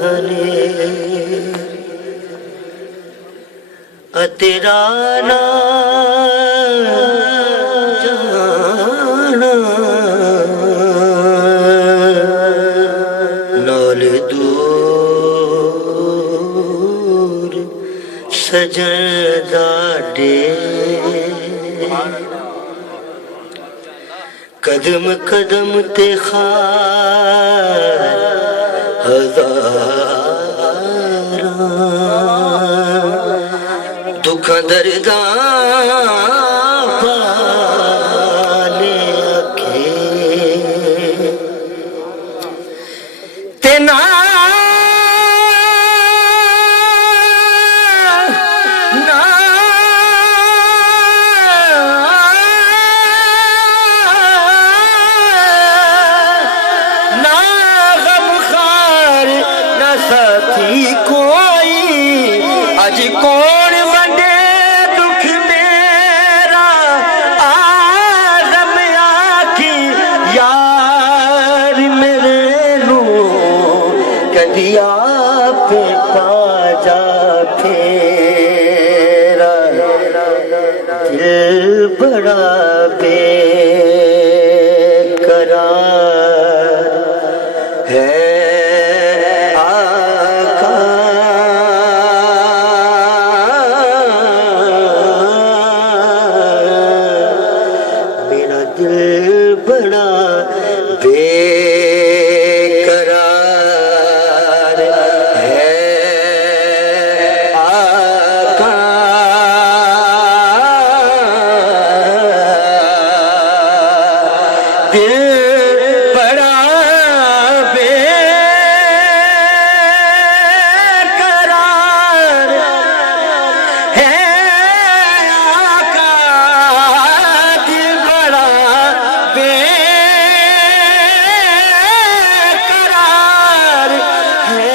ہنے تیرا نا جانا نال دور سجن ڈاڈے قدم قدم تے خار ہزاراں دکھاں درداں پالے اکھے تے نا آج کون بندے دکھ میرا آدم آکھی یار میرے نو کدی آپ پا جا پھیرا دل بڑا بے قرار ہے بڑا بے قرار ہے آقا دل بڑا بے قرار ہے آقا دل بڑا بے قرار ہے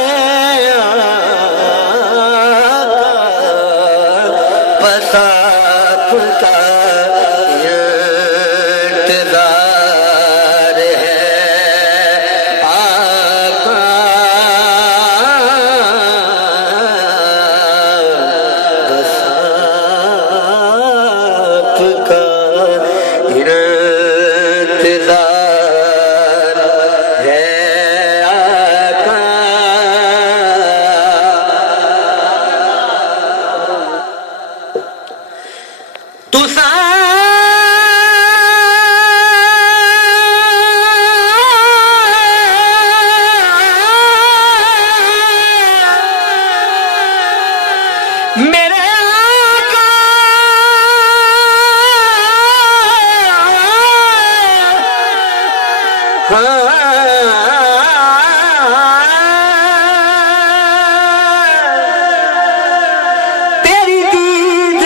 بس آپ کا انتظار ہے آقا بس آپ کا انتظار ہے آقا تو میرے آقا تیری دید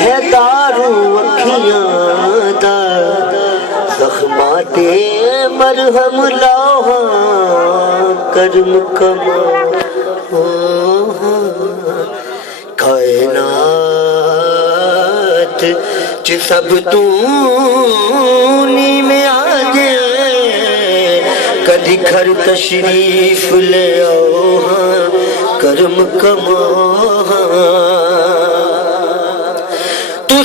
ہے دارو اکھیاں دا زخمات مرہم لاہاں کرم کما کائنات چ سب تو نی میں آجے کدی گھر تشریف لے آؤ ہاں کرم کما تو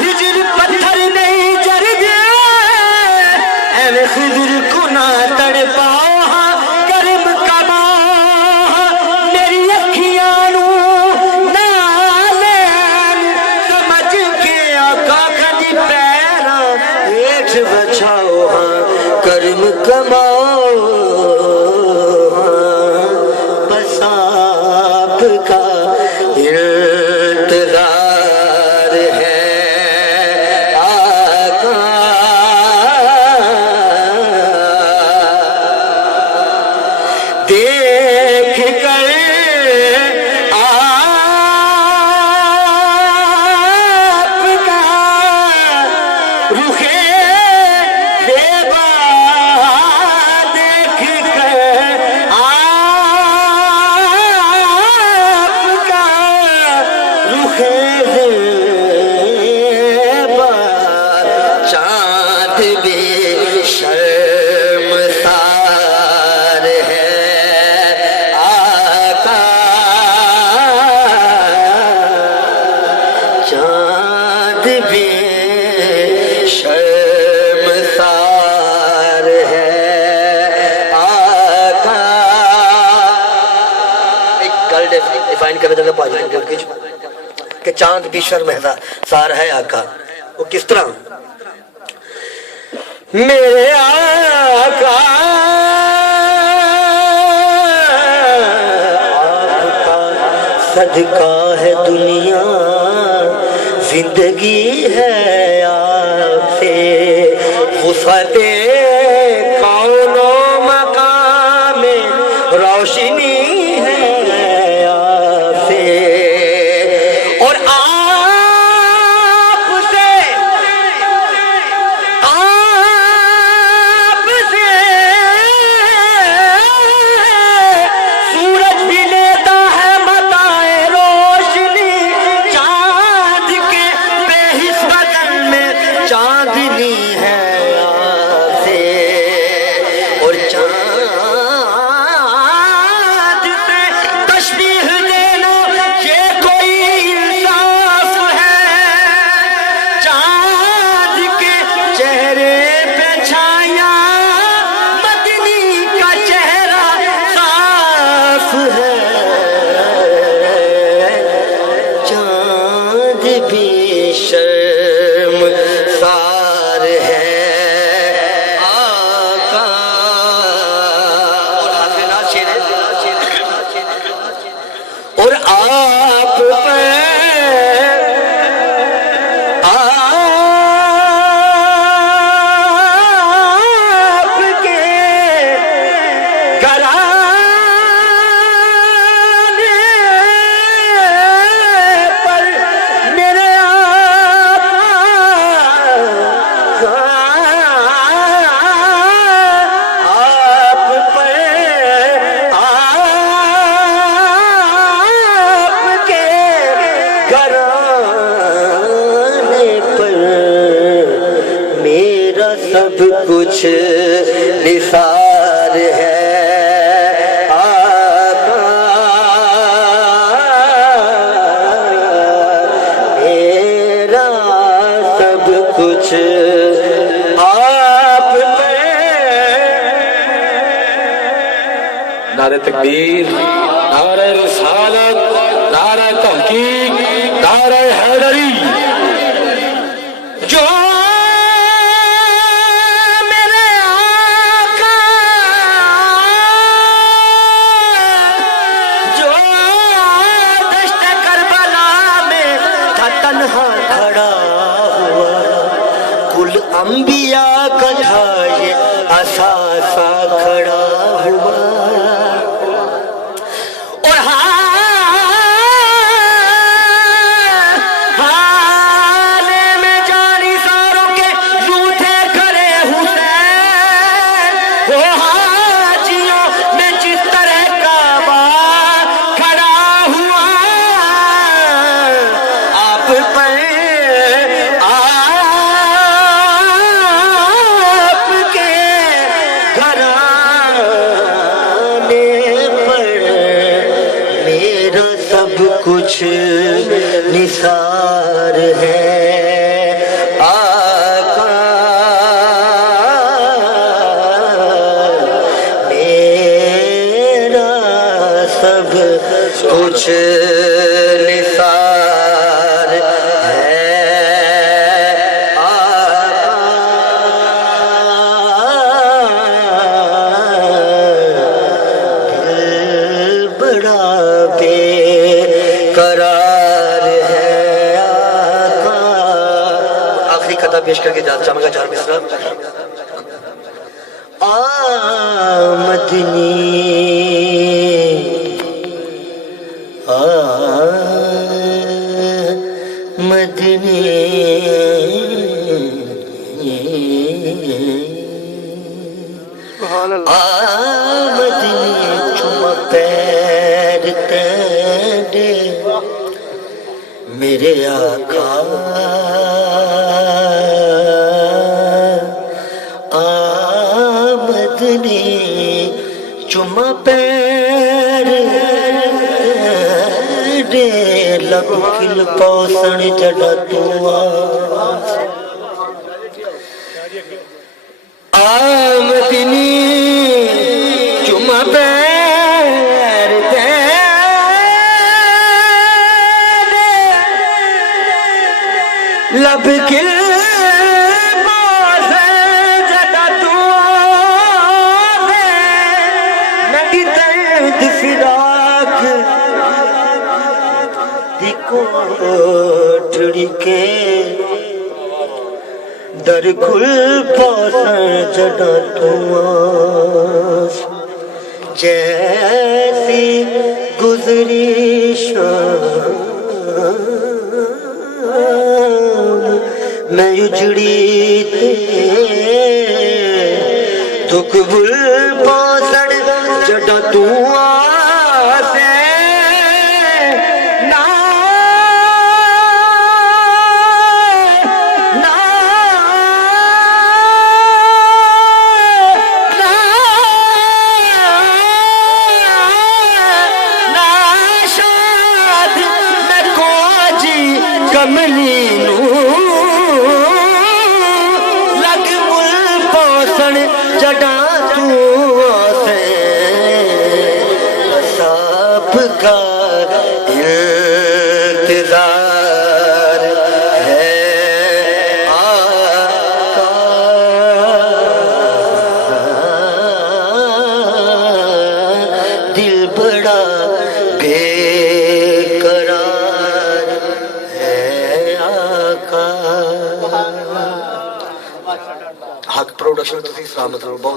ہجر پتھر نہیں جر دے اے خضر کو نہ تڑ پاؤ کرم کما میری اکھیاں نو نہ لین سمجھ کے آقا کھدی پیراں ہیٹھ بچھاؤ ہاں کرم کماؤ بس آپ کا انتظار ہے آقا دیکھ کر آپ کا رخ زیبا دیکھ کر آپ کا گل ڈیفائن کرنا چاہتا پاجی کہ چاند بھی شرم ہے سار ہے آقا. وہ کس طرح؟ میرے آقا آپ کا صدقہ ہے دنیا، زندگی ہے آپ سے، وسعت کون و مقام روشنی ہے آپ سے، اور سب کچھ نثار ہے آقا، میرا سب کچھ آپ پہ. نعرہ تکبیر، نعرہ رسالت، نعرہ تحقیق، نعرہ حیدری. جو کھڑا ہوا کل انبیاء کا تھا یہ اثاثہ کھڑا ہوا، اور حال میں جاری ساروں کے روٹھے کھڑے حسین، وہ حاجیوں میں جس طرح کعبہ کھڑا ہوا، آپ پر کچھ نثار ہے آقا، میرا سب کچھ نثار ہے آقا. دل بڑا قرار ہے آقا. آخری خطہ پیش کر کے جاتا چاہوں گا 4 مصرع. آمدنی مدنی آمدنی چم پیر تیرے میرے آقا، آمدنی چم پیر تیرے لب کھل پوسن جڑا تو آمدنی چم پیر تیرے کے پاس جگہ تو آوے میری درد فراق دی کوٹڑی کے در کھل پاس جگہ تو آس جیسی گزری شام میں اجڑی تے دکھ بل پاسڑ جڑا تو آسے نا نا نا شاد میں کو جی کملی نو لگ مل پوسن جڑا تو آسے سب کا انتظار ہے آقا دل بڑا بے قرار ہے آقا حق پروڈکشن تسی سلامت رہو.